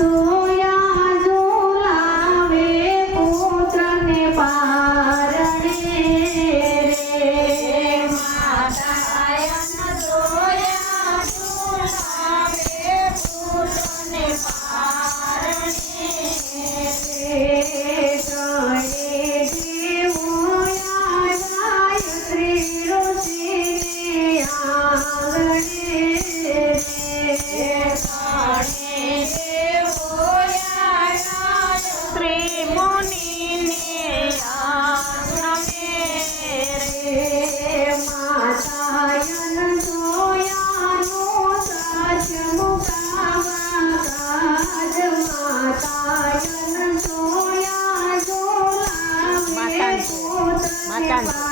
soya ઝુલાવે પુત્રને પારણે રે માતાયન soya ઝુલાવે પુત્રને પારણે માતા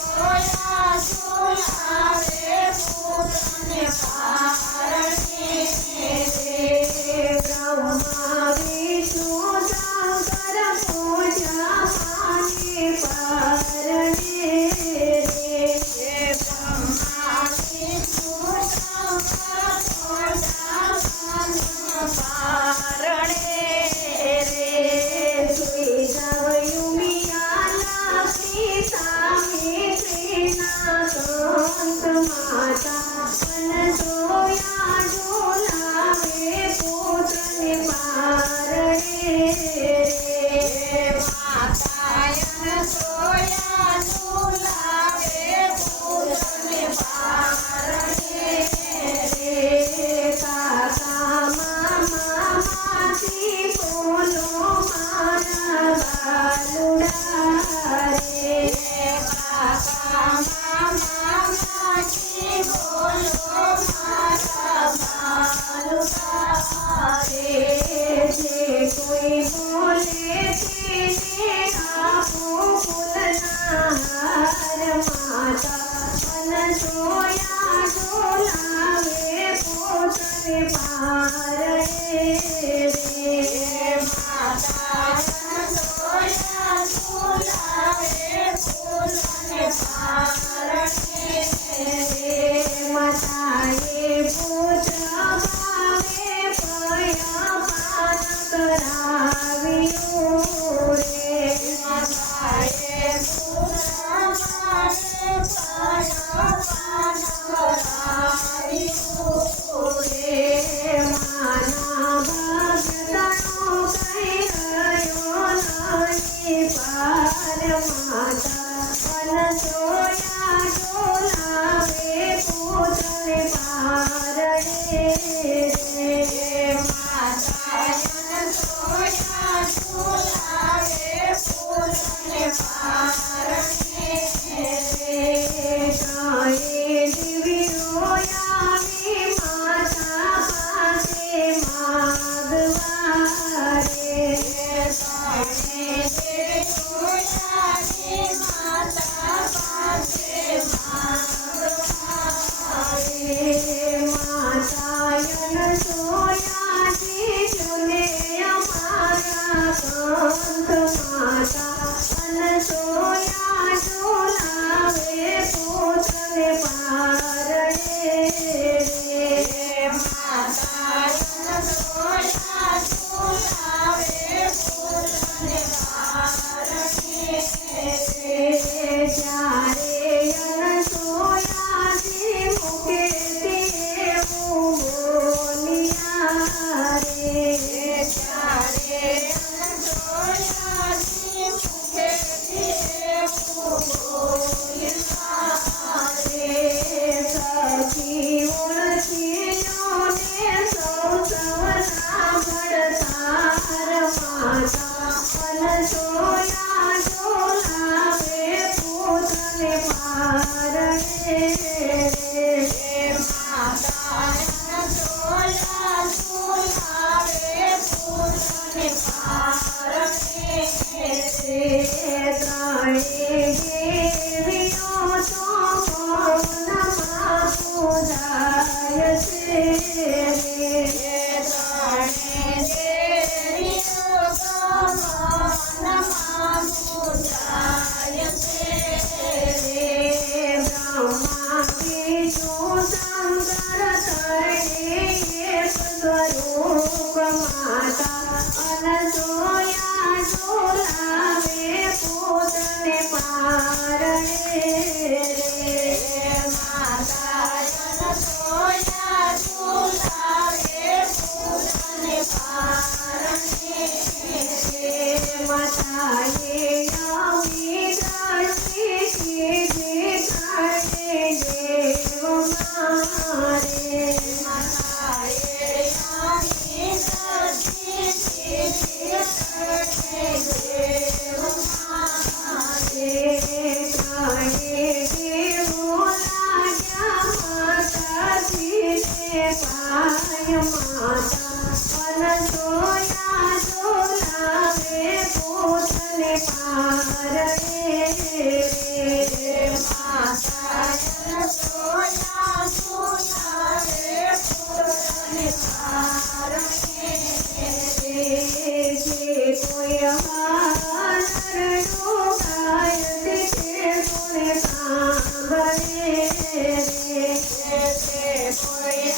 સોયા ઝુલાવે અનસોયા ઝુલાવે પોતને પારણે રે માતા અનસોયા ઝુલાવે પોતને પારણે રે માતાએ પુત્ર ભાવે પયપાન કરાવ્યું રે માતાએ પુત્ર ભાવે પયપાન કરાવ્યું રે માના ભક્તનો કઈ રહ્યો નહીં પાર માતા અનસોયા ઝુલાવે પુત્રને પારણે રે માતા અનસોયા ઝુલાવે પુત્રને પારણે રે ગાયે દિવ્યો આવી માતા પાસે માગવા રે ગાયે દિવ્યો આવી માતા પાસે માગવા રે માતા અનસોયા જીજુને અમારા કંઠ માતા અનસોયા ઝુલાવે પુત્રને પારણે રે માતા અનસોયા ઝુલાવે પુત્રને પારણે રે જ્યારે અનસોયાજી મુખેથી એવું બોલ્યા રે ત્યારે અનસોયાજી મુખેથી એવું બોલ્યા રે સખી ઓળખીઓને સૌ સાંભળતા માતા અનસોયા ઝુલાવે પુત્રને પારણે રે માતા અનસોયા ઝુલાવે પુત્રને પારણે રે ત્રણે દેવીઓ તો મૌનમાં પૂજાય છે રે ત્રણે દેવીઓ તો મૌનમાં પૂજાય છે રે બ્રહ્મા વિષ્ણુ શંકર ત્રણે એક સ્વરૂપ માતા અનસોયા ઝુલાવે પુત્રને પારણે રે માતા અનસોયા ઝુલાવે પુત્રને પારણે રે માતાએ આવી દ્રષ્ટિ કીધી ત્રણે દેવમાં રે માતાએ આવી દ્રષ્ટિ કીધી ત્રણે દેવમાં રે ત્રણે દેવો લાગ્યા માતાજીને પાય માતા અનસોયા ઝુલાવે પુત્રને પારણે રે માતા અનસોયા ઝુલાવે પુત્રને પારણે રે જે કોઈ હારનું ગાય તે કોને સાંભળે રે કોઈ